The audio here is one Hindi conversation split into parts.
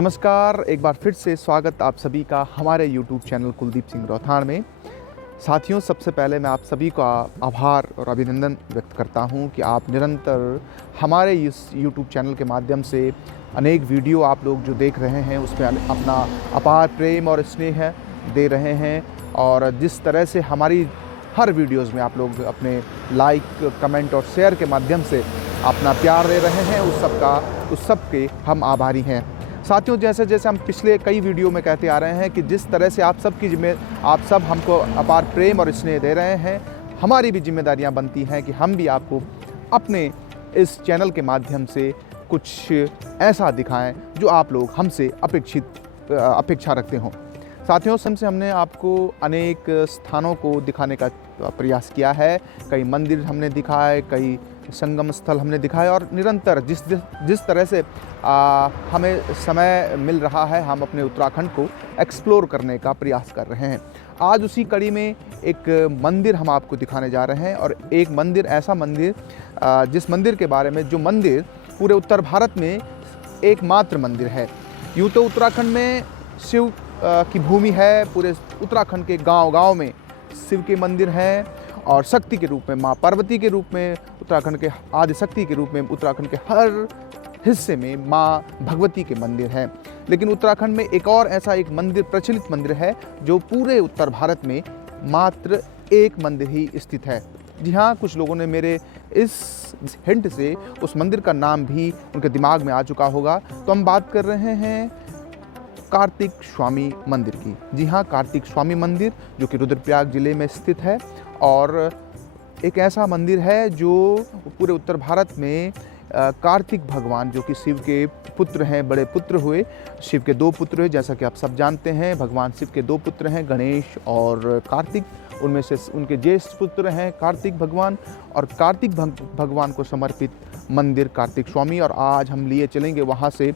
नमस्कार, एक बार फिर से स्वागत आप सभी का हमारे YouTube चैनल कुलदीप सिंह रौथान में। साथियों, सबसे पहले मैं आप सभी का आभार और अभिनंदन व्यक्त करता हूं कि आप निरंतर हमारे इस YouTube चैनल के माध्यम से अनेक वीडियो आप लोग जो देख रहे हैं उसमें अपना अपार प्रेम और स्नेह दे रहे हैं। और जिस तरह से हमारी हर वीडियोज़ में आप लोग अपने लाइक, कमेंट और शेयर के माध्यम से अपना प्यार दे रहे हैं, उस सब के हम आभारी हैं। साथियों, जैसे जैसे हम पिछले कई वीडियो में कहते आ रहे हैं कि जिस तरह से आप सब हमको अपार प्रेम और स्नेह दे रहे हैं, हमारी भी जिम्मेदारियां बनती हैं कि हम भी आपको अपने इस चैनल के माध्यम से कुछ ऐसा दिखाएं जो आप लोग हमसे अपेक्षा रखते हों। साथियों, से हमने आपको अनेक स्थानों को दिखाने का प्रयास किया है। कई मंदिर हमने दिखाए, कई संगम स्थल हमने दिखाए और निरंतर जिस तरह से हमें समय मिल रहा है, हम अपने उत्तराखंड को एक्सप्लोर करने का प्रयास कर रहे हैं। आज उसी कड़ी में एक मंदिर हम आपको दिखाने जा रहे हैं और एक मंदिर, ऐसा मंदिर जिस मंदिर के बारे में, जो मंदिर पूरे उत्तर भारत में एकमात्र मंदिर है। यूँ तो उत्तराखंड में शिव की भूमि है, पूरे उत्तराखंड के गांव-गांव में शिव के मंदिर हैं और शक्ति के रूप में, माँ पार्वती के रूप में, उत्तराखंड के आदि शक्ति के रूप में उत्तराखंड के हर हिस्से में माँ भगवती के मंदिर हैं। लेकिन उत्तराखंड में एक और ऐसा एक मंदिर, प्रचलित मंदिर है जो पूरे उत्तर भारत में मात्र एक मंदिर ही स्थित है। जी हाँ, कुछ लोगों ने मेरे इस हिंट से उस मंदिर का नाम भी उनके दिमाग में आ चुका होगा। तो हम बात कर रहे हैं कार्तिक स्वामी मंदिर की। जी हाँ, कार्तिक स्वामी मंदिर जो कि रुद्रप्रयाग जिले में स्थित है और एक ऐसा मंदिर है जो पूरे उत्तर भारत में कार्तिक भगवान, जो कि शिव के पुत्र हैं, बड़े पुत्र हुए, शिव के दो पुत्र हुए, जैसा कि आप सब जानते हैं। भगवान शिव के दो पुत्र हैं, गणेश और कार्तिक। उनमें से उनके ज्येष्ठ पुत्र हैं कार्तिक भगवान, और कार्तिक भगवान को समर्पित मंदिर कार्तिक स्वामी। और आज हम लिए चलेंगे वहाँ से,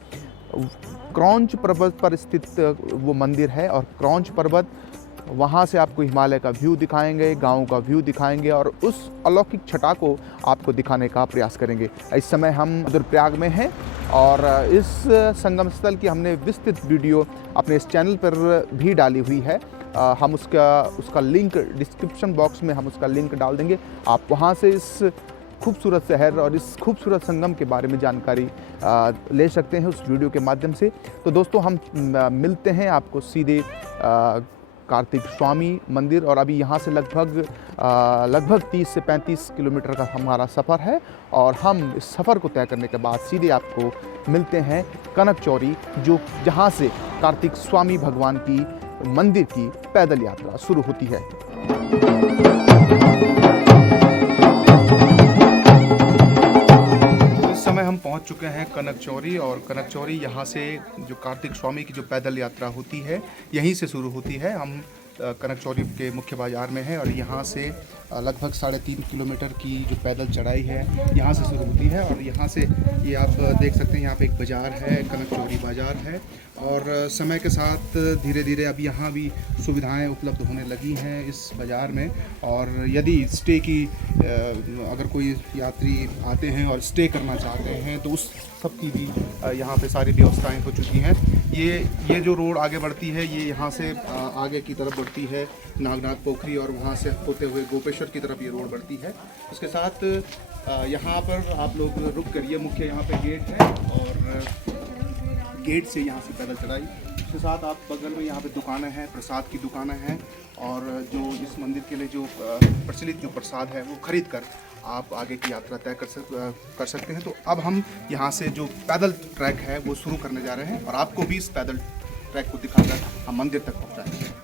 क्रौंच पर्वत पर स्थित वो मंदिर है और क्रौंच पर्वत, वहाँ से आपको हिमालय का व्यू दिखाएंगे, गाँव का व्यू दिखाएंगे और उस अलौकिक छटा को आपको दिखाने का प्रयास करेंगे। इस समय हम रुद्रप्रयाग में हैं और इस संगम स्थल की हमने विस्तृत वीडियो अपने इस चैनल पर भी डाली हुई है। हम उसका लिंक डिस्क्रिप्शन बॉक्स में हम उसका लिंक डाल देंगे। आप वहाँ से इस खूबसूरत शहर और इस खूबसूरत संगम के बारे में जानकारी ले सकते हैं उस वीडियो के माध्यम से। तो दोस्तों, हम मिलते हैं आपको सीधे कार्तिक स्वामी मंदिर। और अभी यहाँ से लगभग 30 से 35 किलोमीटर का हमारा सफ़र है और हम इस सफ़र को तय करने के बाद सीधे आपको मिलते हैं कनकचौरी, जहाँ से कार्तिक स्वामी भगवान की मंदिर की पैदल यात्रा शुरू होती है। हम पहुंच चुके हैं कनकचौरी, और कनकचौरी यहाँ से जो कार्तिक स्वामी की जो पैदल यात्रा होती है यहीं से शुरू होती है। हम कनकचौरी के मुख्य बाज़ार में हैं और यहाँ से लगभग 3.5 किलोमीटर की जो पैदल चढ़ाई है यहाँ से शुरू होती है। और यहाँ से ये आप देख सकते हैं, यहाँ पे एक बाज़ार है, कनकचौरी बाज़ार है। और समय के साथ धीरे धीरे अब यहाँ भी सुविधाएं उपलब्ध होने लगी हैं इस बाज़ार में। और यदि स्टे की अगर कोई यात्री आते हैं और स्टे करना चाहते हैं तो उस सब की भी यहाँ पे सारी व्यवस्थाएं हो चुकी हैं। ये जो रोड आगे बढ़ती है, ये यहाँ से आगे की तरफ बढ़ती है नागनाथ पोखरी, और वहाँ से होते हुए गोपेश्वर की तरफ ये रोड बढ़ती है। उसके साथ यहाँ पर आप लोग रुक करिए, मुख्य यहाँ पे गेट है और गेट से यहाँ से पैदल चढ़ाई। उसके साथ आप बगल में यहाँ पे दुकानें हैं, प्रसाद की दुकानें हैं, और जो इस मंदिर के लिए जो प्रचलित जो प्रसाद है वो खरीद कर आप आगे की यात्रा तय कर सकते हैं। तो अब हम यहाँ से जो पैदल ट्रैक है वो शुरू करने जा रहे हैं और आपको भी इस पैदल ट्रैक को दिखाकर हम मंदिर तक पहुँचाएंगे।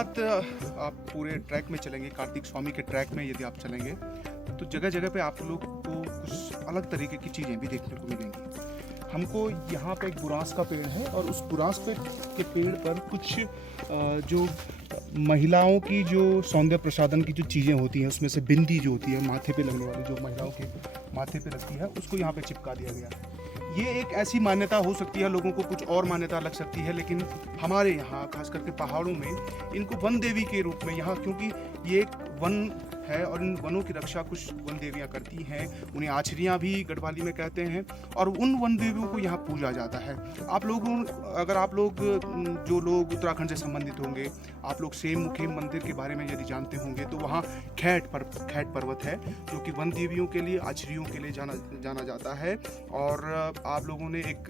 रात आप पूरे ट्रैक में चलेंगे, कार्तिक स्वामी के ट्रैक में यदि आप चलेंगे तो जगह जगह पे आप लोग को कुछ अलग तरीके की चीज़ें भी देखने को मिलेंगी। हमको यहाँ पे एक बुरांस का पेड़ है और उस बुरांस के पेड़ पर कुछ जो महिलाओं की जो सौंदर्य प्रसाधन की जो चीज़ें होती हैं उसमें से बिंदी जो होती है माथे पे लगने वाली, जो महिलाओं के माथे पे लगती है, उसको यहाँ पे चिपका दिया गया है। ये एक ऐसी मान्यता हो सकती है, लोगों को कुछ और मान्यता लग सकती है, लेकिन हमारे यहाँ खास करके पहाड़ों में इनको वन देवी के रूप में, यहाँ क्योंकि ये एक वन है और इन वनों की रक्षा कुछ वन देवियाँ करती हैं, उन्हें आछरियाँ भी गढ़वाली में कहते हैं, और उन वन देवियों को यहाँ पूजा जाता है। आप लोगों अगर आप लोग जो लोग उत्तराखंड से संबंधित होंगे, आप लोग सेम मुखेम मंदिर के बारे में यदि जानते होंगे तो वहाँ खैट पर्वत है जो कि वन देवियों के लिए, आछरियों के लिए जाना जाता है। और आप लोगों ने एक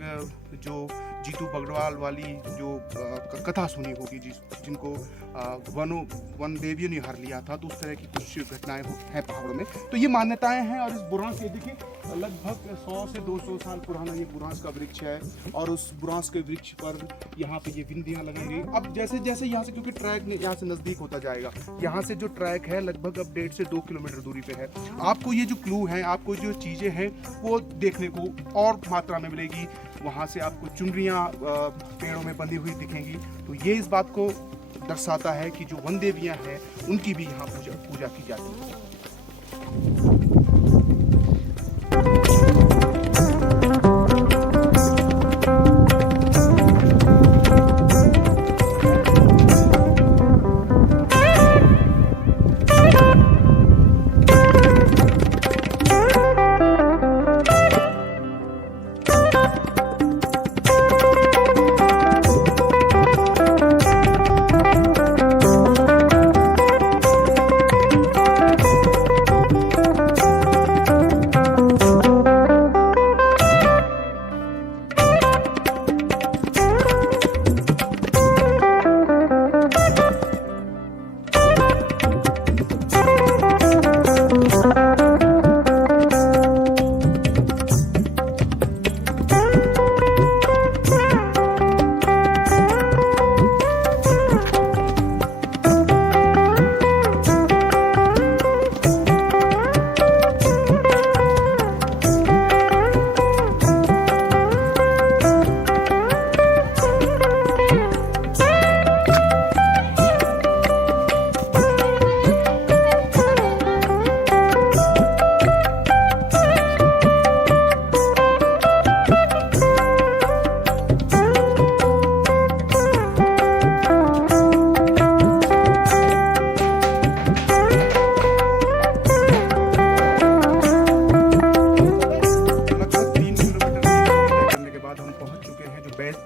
जो जीतू बगड़वाल वाली जो कथा सुनी होगी, जिनको वन देवियों ने हर लिया था, तो उस तरह की कुछ घटनाएं हैं पहाड़ों में। तो ये मान्यताएं हैं। और इस बुरांस, ये देखिए लगभग 100 से 200 साल पुराना ये बुरांस का वृक्ष है और उस बुरांस के वृक्ष पर यहाँ पे ये बिंदियाँ लगाई गई। अब जैसे जैसे यहाँ से, क्योंकि ट्रैक यहाँ से नज़दीक होता जाएगा, यहाँ से जो ट्रैक है लगभग अब 1.5 से 2 किलोमीटर दूरी पे है, आपको ये जो क्लू है, आपको जो चीज़ें हैं वो देखने को और मात्रा में मिलेगी। वहाँ से आपको चुनरियाँ पेड़ों में बंधी हुई दिखेंगी। तो ये इस बात को दर्शाता है कि जो वन देवियाँ हैं उनकी भी यहाँ पूजा की जाती है।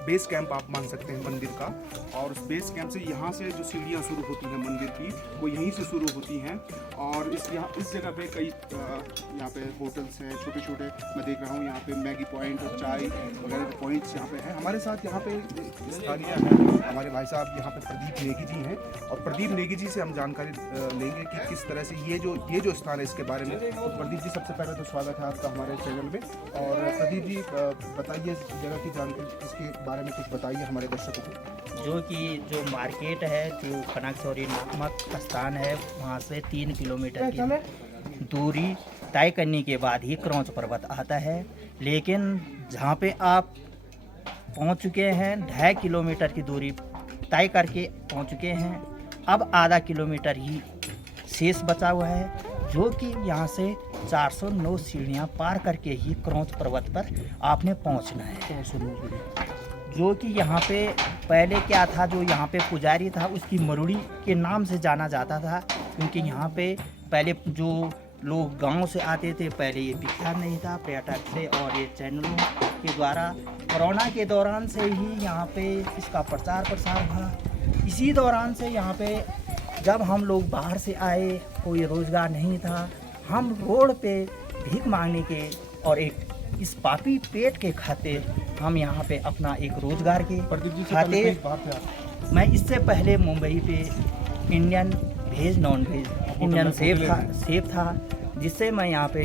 बेस कैंप आप मान सकते हैं मंदिर का। और उस बेस कैंप से यहाँ से जो सीढ़ियाँ शुरू होती हैं मंदिर की, वो यहीं से शुरू होती हैं। और इस जगह पे कई यहाँ पे होटल्स हैं छोटे छोटे, मैं देख रहा हूँ यहाँ पे मैगी पॉइंट और चाय वगैरह के पॉइंट्स यहाँ पे हैं। हमारे साथ यहाँ पे स्थानीय हैं हमारे भाई साहब यहाँ पे प्रदीप नेगी जी हैं, और प्रदीप नेगी जी से हम जानकारी लेंगे कि किस तरह से ये जो स्थान है इसके बारे में। तो प्रदीप जी, सबसे पहले तो स्वागत है आपका हमारे चैनल में। और प्रदीप जी बताइए इस जगह की जानकारी, इसके बारे में कुछ बताइए हमारे दर्शकों को। जो मार्केट है, जो खनाकचौरी नामक स्थान है, वहाँ से 3 किलोमीटर की दूरी तय करने के बाद ही क्रौच पर्वत आता है। लेकिन जहाँ पे आप पहुँच चुके हैं, 2.5 किलोमीटर की दूरी तय करके पहुँच चुके हैं, अब आधा किलोमीटर ही शेष बचा हुआ है, जो कि यहाँ से 409 सीढ़ियाँ पार करके ही क्रौच पर्वत पर आपने पहुँचना है। जो कि यहाँ पे पहले क्या था, जो यहाँ पे पुजारी था उसकी मरुड़ी के नाम से जाना जाता था, क्योंकि यहाँ पे पहले जो लोग गांव से आते थे, पहले ये विख्यात नहीं था, पर्यटक से और ये चैनलों के द्वारा कोरोना के दौरान से ही यहाँ पे इसका प्रचार प्रसार हुआ। इसी दौरान से यहाँ पे जब हम लोग बाहर से आए, कोई रोज़गार नहीं था, हम रोड पे भीख मांगने के और एक इस पापी पेट के खातिर हम यहाँ पे अपना एक रोज़गार के खातिर, मैं इससे पहले मुंबई पे Indian veg non veg Indian chef था, जिससे मैं यहाँ पे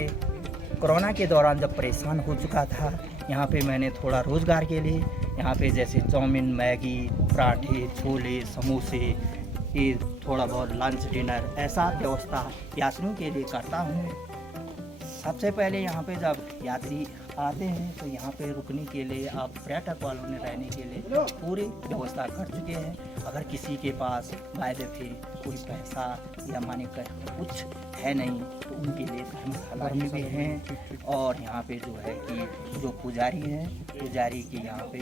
कोरोना के दौरान जब परेशान हो चुका था, यहाँ पे मैंने थोड़ा रोज़गार के लिए यहाँ पे जैसे चाउमीन, मैगी, पराठे, छोले, समोसे, कि थोड़ा बहुत लंच डिनर ऐसा व्यवस्था यात्रियों के लिए करता हूँ। सबसे पहले यहाँ पे जब यात्री आते हैं तो यहाँ पे रुकने के लिए अब पर्यटक वालों ने रहने के लिए पूरी व्यवस्था कर चुके हैं। अगर किसी के पास बाय द वे कोई पैसा या माने कर कुछ है नहीं तो उनके लिए धर्मशाला भी हैं। और यहाँ पे जो है कि जो पुजारी हैं, पुजारी के यहाँ पे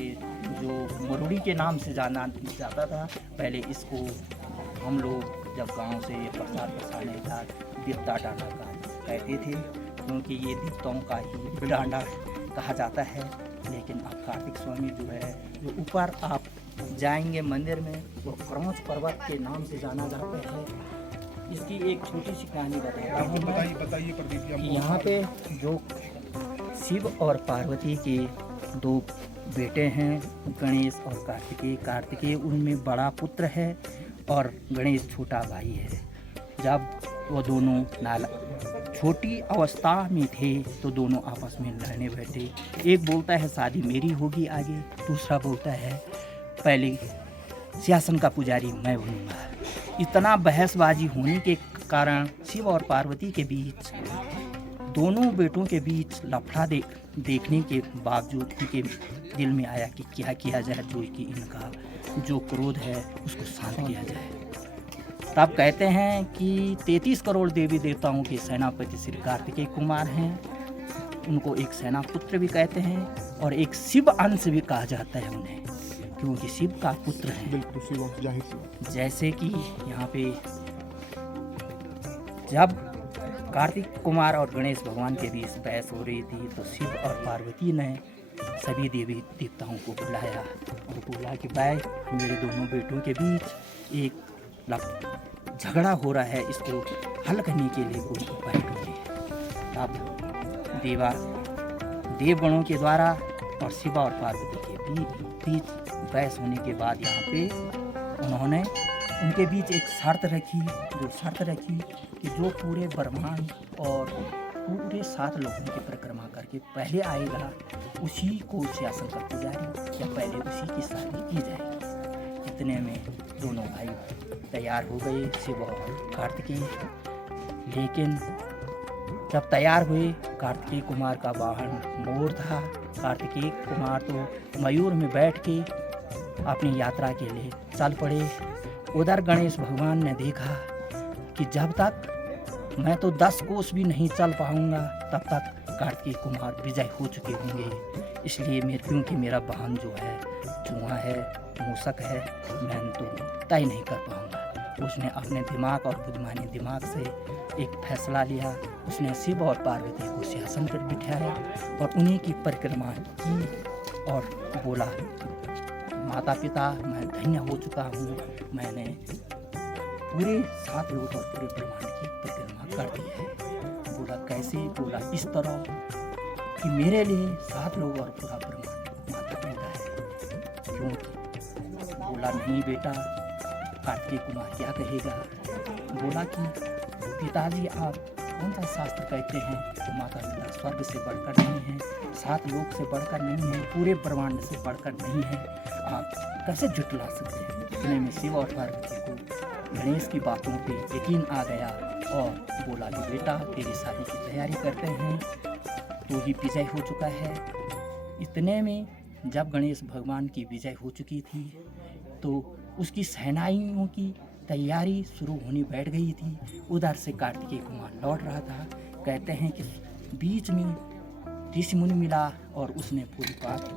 जो मरुड़ी के नाम से जाना जाता था, पहले इसको हम लोग जब गांव से प्रसाद प्रसाने का देवता डांडा का कहते थे, क्योंकि ये देवताओं का ही डांडा कहा जाता है। लेकिन अब कार्तिक स्वामी जो है, जो ऊपर आप जाएंगे मंदिर में, वो क्रौंच पर्वत के नाम से जाना जाता है। इसकी एक छोटी सी कहानी बताता हूँ। बताइए प्रदीप जी। कि यहाँ पे जो शिव और पार्वती के दो बेटे हैं, गणेश और कार्तिकेय। कार्तिकेय उनमें बड़ा पुत्र है और गणेश छोटा भाई है। जब वो दोनों छोटी अवस्था में थे तो दोनों आपस में लड़ने बैठे। एक बोलता है शादी मेरी होगी आगे, दूसरा बोलता है पहले सिंहासन का पुजारी मैं बनूंगा। इतना बहसबाजी होने के कारण शिव और पार्वती के बीच, दोनों बेटों के बीच लफड़ा देखने के बावजूद उनके दिल में आया कि क्या किया जाए, जो कि इनका जो क्रोध है उसको शांत किया जाए। तब कहते हैं कि 33 करोड़ देवी देवताओं के सेनापति श्री कार्तिकेय कुमार हैं। उनको एक सेना पुत्र भी कहते हैं और एक शिव अंश भी कहा जाता है उन्हें, क्योंकि शिव का पुत्र है। बिल्कुल शिव अंश, जाहिर सी। जैसे कि यहाँ पे जब कार्तिक कुमार और गणेश भगवान के बीच बहस हो रही थी तो शिव और पार्वती ने सभी देवी देवताओं को बुलाया और बोला कि भाई मेरे दोनों बेटों के बीच एक झगड़ा हो रहा है, इसको हल करने के लिए कोई उपाय ढूंढिए। अब देवगणों के द्वारा और शिवा और पार्वती के बीच बहस होने के बाद यहाँ पे उन्होंने उनके बीच एक शर्त रखी कि जो पूरे ब्रह्मांड और पूरे 7 लोगों की परिक्रमा करके पहले आएगा उसी को सिंहासन का पुजारी, या पहले उसी की शादी की जाएगी। इतने में दोनों भाई तैयार हो गए, शिव और कार्तिकेय। लेकिन जब तैयार हुए, कार्तिकेय कुमार का वाहन मोर था। कार्तिकेय कुमार तो मयूर में बैठ के अपनी यात्रा के लिए चल पड़े। उधर गणेश भगवान ने देखा कि जब तक मैं तो 10 कोस भी नहीं चल पाऊंगा तब तक कार्तिकेय कुमार विजय हो चुके होंगे। इसलिए क्योंकि मेरा वाहन जो है चूहा है, मूसक है, मैं तो तय नहीं कर पाऊंगा। उसने अपने दिमाग और बुद्धिमानी दिमाग से एक फैसला लिया। उसने शिव और पार्वती को सिंहासन पर बिठाया और उन्हीं की परिक्रमा की और बोला, माता पिता मैं धन्य हो चुका हूँ, मैंने पूरे 7 लोग और पूरे ब्रह्मांड की परिक्रमा कर दी है। बोला कैसे? बोला इस तरह कि मेरे लिए 7 लोग और पूरा ब्रह्मांड माता पिता है। क्योंकि बोला नहीं बेटा, कार्तिकेय कुमार क्या कहेगा? बोला कि पिताजी आप कौन सा शास्त्र कहते हैं तो माता पिता स्वर्ग से बढ़कर नहीं है, 7 लोक से बढ़कर नहीं है, पूरे ब्रह्मांड से बढ़कर नहीं है, आप कैसे झुठला सकते हैं? इतने में शिव और पार्वती को गणेश की बातों पे यकीन आ गया और बोला कि बेटा तेरी शादी की तैयारी करते हैं, तो ही विजय हो चुका है। इतने में जब गणेश भगवान की विजय हो चुकी थी तो उसकी सेनाइयों की तैयारी शुरू होनी बैठ गई थी। उधर से कार्तिकेय कुमार लौट रहा था। कहते हैं कि बीच में ऋषि मुनि मिला और उसने पूरी बात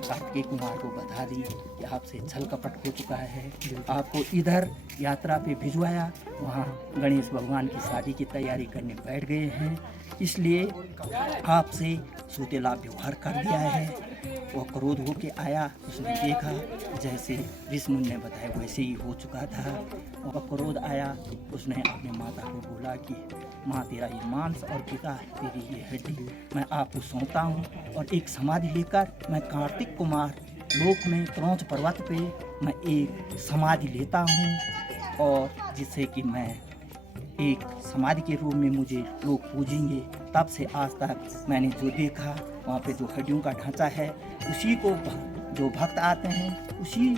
कार्तिकेय कुमार को बता दी कि आपसे छल कपट हो चुका है, आपको इधर यात्रा पे भिजवाया, वहाँ गणेश भगवान की शादी की तैयारी करने बैठ गए हैं, इसलिए आपसे सूतेला व्यवहार कर दिया है। वो क्रोध होके आया, उसने देखा जैसे ऋषि मुनि ने बताया वैसे ही हो चुका था। और क्रोध आया, उसने अपने माता को बोला कि माँ तेरा ये मांस और पिता तेरी ये हड्डी मैं आपको सौंपता हूँ, और एक समाधि लेकर मैं कार्तिक कुमार लोक में क्रौंच पर्वत पे मैं एक समाधि लेता हूँ, और जिससे कि मैं एक समाधि के रूप में मुझे लोग पूजेंगे। तब से आज तक मैंने जो देखा वहाँ पे जो हड्डियों का ढांचा है, उसी को जो भक्त आते हैं उसी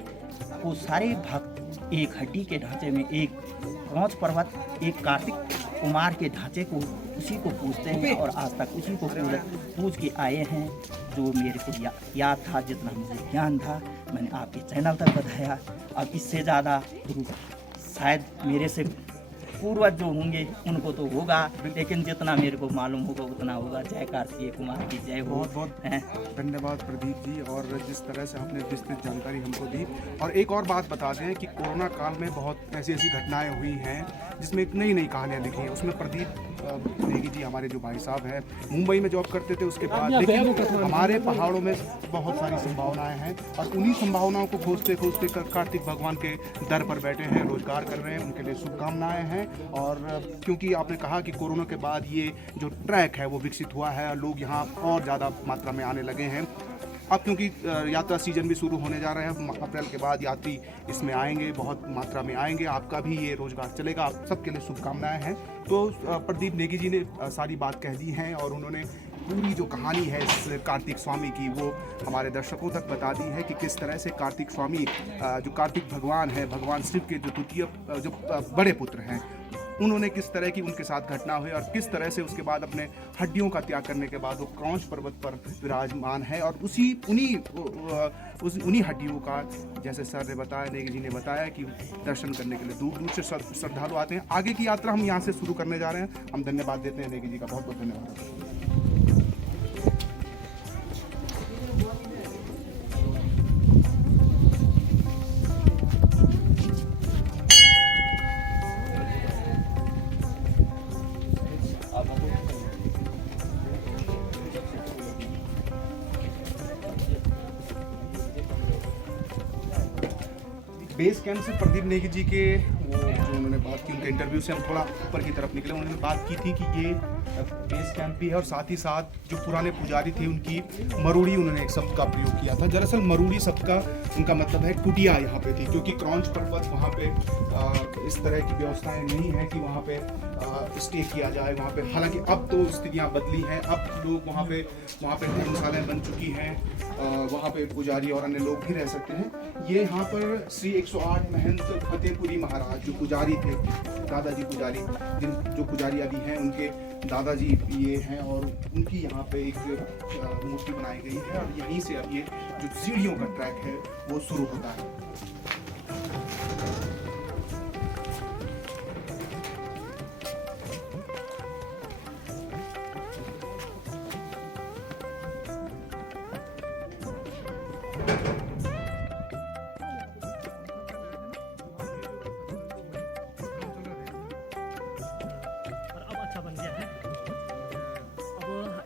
को सारे भक्त एक हड्डी के ढांचे में एक क्रौंच पर्वत, एक कार्तिक कुमार के ढांचे को उसी को पूजते हैं और आज तक उसी को पूज के आए हैं। जो मेरे को याद था, जितना मुझे ज्ञान था, मैंने आपके चैनल तक बताया। अब इससे ज़्यादा शायद मेरे से पूर्वज जो होंगे उनको तो होगा, लेकिन जितना मेरे को मालूम होगा उतना होगा। जय कार्तिकेय कुमार की जय हो। बहुत बहुत धन्यवाद प्रदीप जी, और जिस तरह से आपने विस्तृत जानकारी हमको दी। और एक और बात बता दें कि कोरोना काल में बहुत ऐसी घटनाएं हुई हैं जिसमें एक नई कहानियाँ लिखी हैं। उसमें प्रदीप नेगी जी हमारे जो भाई साहब हैं, मुंबई में जॉब करते थे, उसके बाद लेकिन हमारे पहाड़ों में बहुत सारी संभावनाएं हैं और उन्हीं संभावनाओं को खोजते खोजते कार्तिक भगवान के दर पर बैठे हैं, रोजगार कर रहे हैं। उनके लिए शुभकामनाएं हैं। और क्योंकि आपने कहा कि कोरोना के बाद ये जो ट्रैक है वो विकसित हुआ है, लोग यहाँ और ज़्यादा मात्रा में आने लगे हैं। अब क्योंकि यात्रा सीजन भी शुरू होने जा रहे हैं, अप्रैल के बाद यात्री इसमें आएंगे, बहुत मात्रा में आएंगे। आपका भी ये रोजगार चलेगा। आप सबके लिए शुभकामनाएं हैं। तो प्रदीप नेगी जी ने सारी बात कह दी हैं और उन्होंने पूरी जो कहानी है इस कार्तिक स्वामी की वो हमारे दर्शकों तक बता दी है कि किस तरह से कार्तिक स्वामी जो कार्तिक भगवान है, भगवान शिव के जो द्वितीय जो बड़े पुत्र हैं, उन्होंने किस तरह की उनके साथ घटना हुई और किस तरह से उसके बाद अपने हड्डियों का त्याग करने के बाद वो क्रौंच पर्वत पर विराजमान है। और उन्हीं हड्डियों का, जैसे सर ने बताया, नेगी जी ने बताया, कि दर्शन करने के लिए दूर दूर से श्रद्धालु आते हैं। आगे की यात्रा हम यहाँ से शुरू करने जा रहे हैं। हम धन्यवाद देते हैं नेगी जी का, बहुत बहुत धन्यवाद। बेस कैंप से प्रदीप नेगी जी के वो जो उन्होंने बात की, उनके इंटरव्यू से हम थोड़ा ऊपर की तरफ निकले। उन्होंने बात की थी कि ये बेस कैंप भी है और साथ ही साथ जो पुराने पुजारी थे उनकी मरूड़ी, उन्होंने एक शब्द का प्रयोग किया था। दरअसल मरूड़ी शब्द का उनका मतलब है कुटिया यहाँ पे थी, क्योंकि क्रौंच पर्वत वहाँ पे इस तरह की व्यवस्थाएं नहीं है कि वहाँ पे स्टे किया जाए वहाँ पे। हालांकि अब तो स्थितियाँ बदली हैं, अब लोग वहाँ पे धर्मशालाएं बन चुकी हैं, वहाँ पे पुजारी और अन्य लोग भी रह सकते हैं। ये यहाँ पर श्री 108 महंत फतेहपुरी महाराज जो पुजारी थे, दादाजी पुजारी, जो पुजारी अभी हैं, उनके दादाजी ये हैं और उनकी यहाँ पे एक मूर्ति बनाई गई है और यहीं से अब ये जो सीढ़ियों का ट्रैक है वो शुरू होता है।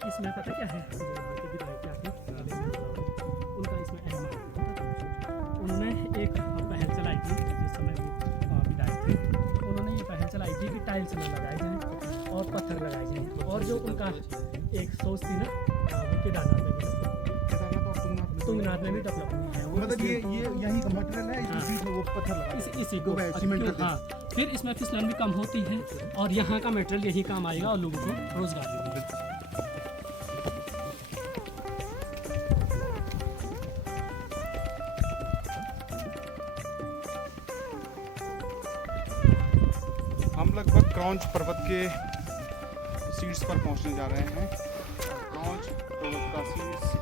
इसमें पता क्या है, के विधायक क्या थे, उनका इसमें अहम है। उन्होंने एक पहल चलाई थी जिस समय वो विधायक थे। उन्होंने ये पहल चलाई थी कि टाइल्स न लगाए जाएँ और पत्थर लगाए जाएँ। और जो उनका एक सोच थी ना, वो केदारनाथ में भी, तुंगनाथ में भी डेवलप हुई है। मतलब ये यही का मटेरियल है, हाँ, इसी को वो पत्थर लगा इसी को सीमेंट करते हैं। हाँ, फिर इसमें फिसलन भी कम होती है और यहाँ का मटेरियल यही काम आएगा और लोगों को रोजगार मिलेगा। हम लगभग क्रौंच पर्वत के शीर्ष पर पहुंचने जा रहे हैं। क्रौंच पर्वत का शीर्ष,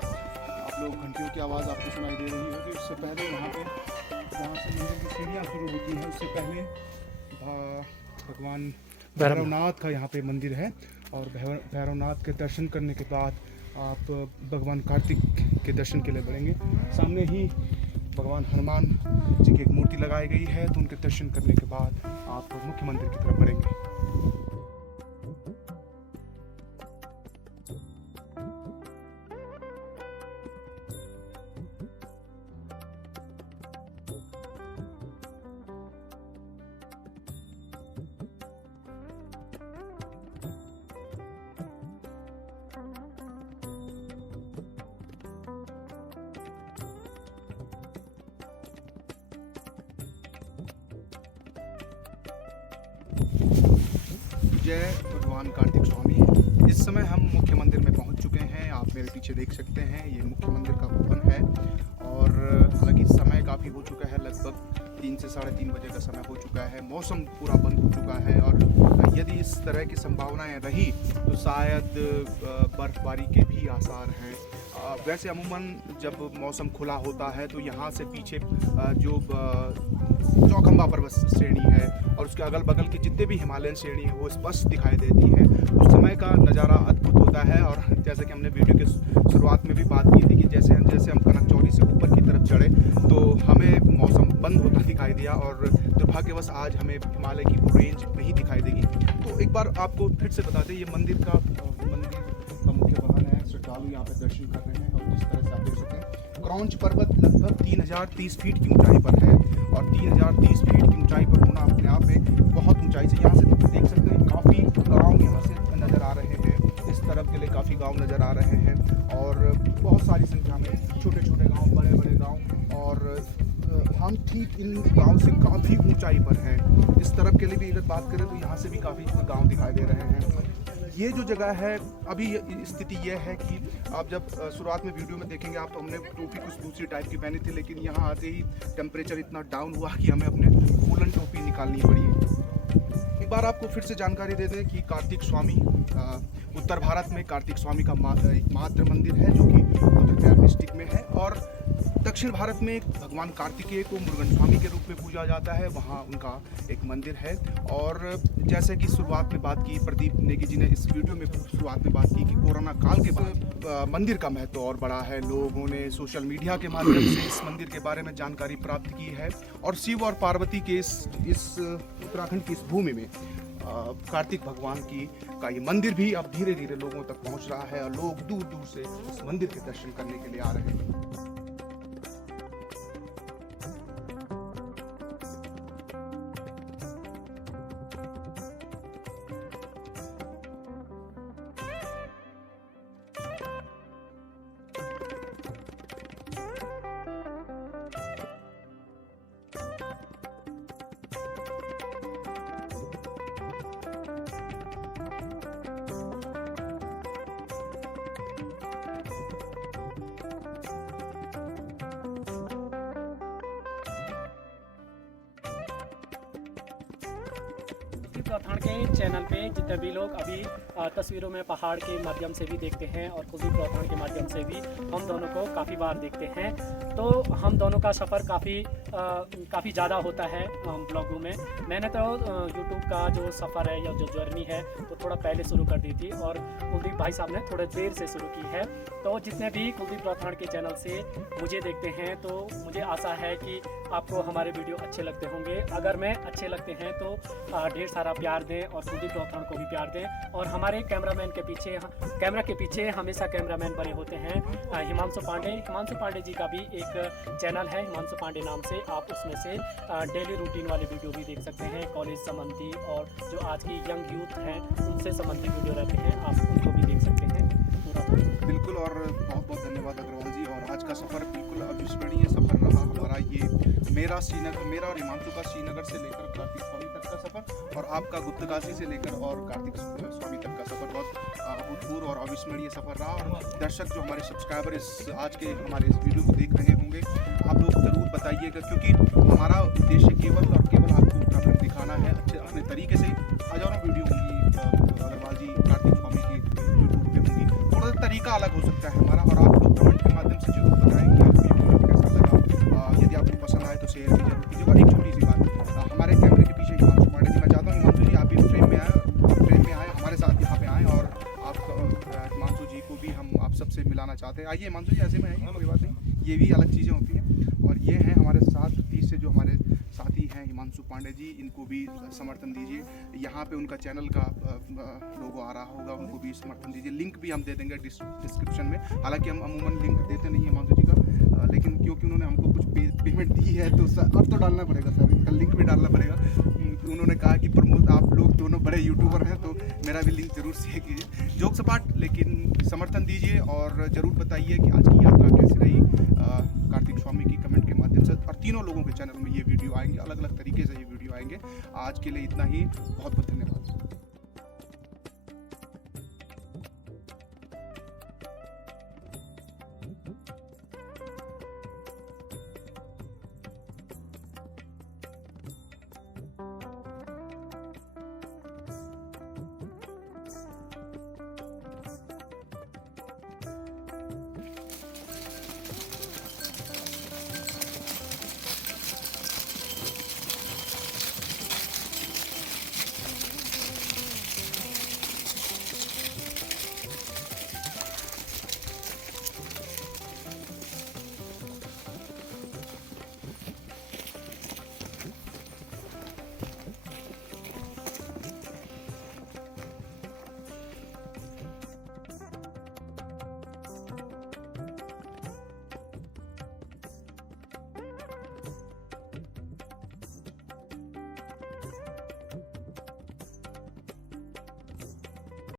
आप लोग घंटियों की आवाज़ आपको सुनाई दे रही होगी। उससे पहले वहाँ पे जहाँ से मंदिर की सीढ़ियाँ शुरू होती हैं, उससे पहले भगवान भैरवनाथ का यहाँ पे मंदिर है और भैरवनाथ के दर्शन करने के बाद आप भगवान कार्तिक के दर्शन के लिए बढ़ेंगे। सामने ही भगवान हनुमान जी की एक मूर्ति लगाई गई है, तो उनके दर्शन करने के बाद आप मुख्य मंदिर की तरफ बढ़ेंगे। जय भगवान कार्तिक स्वामी। इस समय हम मुख्य मंदिर में पहुंच चुके हैं। आप मेरे पीछे देख सकते हैं, ये मुख्य मंदिर का भवन है और हालांकि समय काफ़ी हो चुका है, लगभग 3 से 3:30 बजे का समय हो चुका है, मौसम पूरा बंद हो चुका है और यदि इस तरह की संभावनाएं रही तो शायद बर्फबारी के भी आसार हैं। वैसे अमूमन जब मौसम खुला होता है तो यहाँ से पीछे जो चौखंबा पर्वत श्रेणी है और उसके अगल बगल की जितने भी हिमालयन श्रेणी है वो स्पष्ट दिखाई देती है। उस समय का नज़ारा अद्भुत होता है और जैसे कि हमने वीडियो के शुरुआत में भी बात की थी कि जैसे हम कनकचौरी से ऊपर की तरफ चढ़े तो हमें मौसम बंद होता दिखाई दिया और दुर्भाग्यवश आज हमें हिमालय की वो रेंज नहीं दिखाई देगी। तो एक बार आपको फिर से बता दें, ये मंदिर का मुख्य वाहन है, श्रद्धालु यहाँ पे दर्शन कर रहे हैं और जिस तरह से आप देख सकते हैं क्रौंच पर्वत लगभग 3030 फीट की ऊंचाई पर है और 3030 फीट की ऊंचाई पर होना अपने आप में बहुत ऊंचाई से यहाँ से देख सकते हैं काफ़ी गाँव यहाँ से नज़र आ रहे हैं। इस तरफ के लिए काफ़ी गाँव नज़र आ रहे हैं और बहुत सारी संख्या में छोटे छोटे गाँव, बड़े बड़े गाँव और हम ठीक इन गाँव से काफ़ी ऊंचाई पर हैं। इस तरफ के लिए भी अगर बात करें तो यहाँ से भी काफ़ी गाँव दिखाई दे रहे हैं। ये जो जगह है अभी स्थिति ये है कि आप जब शुरुआत में वीडियो में देखेंगे आप तो हमने टोपी कुछ दूसरी टाइप की पहनी थी, लेकिन यहाँ आते ही टेम्परेचर इतना डाउन हुआ कि हमें अपने वूलन टोपी निकालनी पड़ी। एक बार आपको फिर से जानकारी दे दें कि कार्तिक स्वामी उत्तर भारत में कार्तिक स्वामी का मात्र मंदिर है जो कि रुद्रप्रयाग डिस्ट्रिक्ट में है और दक्षिण भारत में भगवान कार्तिकेय को मुरुगन स्वामी के रूप में पूजा जाता है, वहाँ उनका एक मंदिर है। और जैसे कि शुरुआत में बात की प्रदीप नेगी जी ने इस वीडियो में शुरुआत में बात की कि कोरोना काल के बाद मंदिर का महत्व और बढ़ा है। लोगों ने सोशल मीडिया के माध्यम से इस मंदिर के बारे में जानकारी प्राप्त की है और शिव और पार्वती के इस उत्तराखंड की इस भूमि में कार्तिक भगवान का ये मंदिर भी अब धीरे धीरे लोगों तक पहुंच रहा है और लोग दूर दूर से इस मंदिर के दर्शन करने के लिए आ रहे हैं। उत्तराखंड के चैनल पे जितने भी लोग अभी तस्वीरों में पहाड़ के माध्यम से भी देखते हैं और कुल्दीप उत्तराखंड के माध्यम से भी हम दोनों को काफ़ी बार देखते हैं, तो हम दोनों का सफ़र काफ़ी ज़्यादा होता है ब्लॉगों में। मैंने तो यूट्यूब का जो सफ़र है या जो जर्नी है वो थोड़ा पहले शुरू कर दी थी और कुलदीप भाई साहब ने थोड़े देर से शुरू की है। तो जितने भी कुलदीप उत्तराखंड के चैनल से मुझे देखते हैं तो मुझे आशा है कि आपको हमारे वीडियो अच्छे लगते होंगे। अगर मैं अच्छे लगते हैं तो ढेर सारा प्यार दें और कुलदीप उत्तराखंड को भी प्यार दें। और हमारे कैमरा के पीछे हमेशा कैमरामैन बने होते हैं हिमांशु पांडे जी का भी एक चैनल है हिमांशु पांडे नाम से, आप उसमें से डेली रूटीन वाले वीडियो भी देख सकते हैं, कॉलेज संबंधी और जो आज की यंग यूथ हैं उनसे संबंधित वीडियो रहते हैं, आप उनको भी देख सकते हैं। बिल्कुल, और बहुत बहुत धन्यवाद अग्रवाल जी। और आज का सफ़र बिल्कुल अविस्मरणीय सफ़र रहा हमारा, ये मेरा और हिमांशु का श्रीनगर से लेकर कार्तिक स्वामी तक का सफ़र और आपका गुप्तकाशी से लेकर और कार्तिक स्वामी तक का सफ़र बहुत अभूतपूर्व और अविस्मरणीय सफ़र रहा। और दर्शक जो हमारे सब्सक्राइबर आज के हमारे इस वीडियो को देख रहे होंगे, आप लोग ज़रूर बताइएगा, क्योंकि हमारा उद्देश्य केवल आपको उत्तराखंड दिखाना है। अच्छे अपने तरीके से हज़ारों वीडियो होंगी अग्रवाल जी कार्तिक स्वामी की यूट्यूब पे होंगी, थोड़ा सा तरीका अलग हो सकता है हमारा। और आप लोग कमेंट के माध्यम से जरूर बताएं कि आपको ये वीडियो कैसा लगा। यदि आपको पसंद आए तो शेयर भी जरूर कीजिएगा। और एक छोटी सी बात, हमारे कैमरे के पीछे हिमांशु पांडे जी, मैं चाहता हूँ हिमांशु जी आप भी फ्रेम में आए हमारे साथ यहाँ पे आएँ और आप हिमांशु जी को भी हम आप सबसे मिलाना चाहते हैं। आइए हिमांशु जी, ऐसे में आइए, कोई बात नहीं, ये भी अलग चीज़ें होती हैं। और ये हैं हमारे साथ तीसरे जो हमारे साथी हैं हिमांशु पांडे जी, इनको भी समर्थन दीजिए। यहाँ पे उनका चैनल का लोगो आ रहा होगा, उनको भी समर्थन दीजिए। लिंक भी हम दे देंगे डिस्क्रिप्शन में। हालांकि हम अमूमन लिंक देते नहीं हिमांशु जी का, लेकिन क्योंकि उन्होंने हमको कुछ पेमेंट दी है तो अब तो डालना पड़ेगा सर, इनका लिंक भी डालना पड़ेगा। उन्होंने कहा कि प्रमोद आप लोग दोनों बड़े यूट्यूबर हैं तो मेरा भी लिंक जरूर शेयर कीजिए। जोक सपाट लेकिन समर्थन दीजिए और ज़रूर बताइए कि आज की यात्रा कैसी रही कार्तिक स्वामी की कमेंट के माध्यम से। और तीनों लोगों के चैनल में ये वीडियो आएंगे, अलग अलग तरीके से ये वीडियो आएंगे। आज के लिए इतना ही, बहुत बहुत धन्यवाद।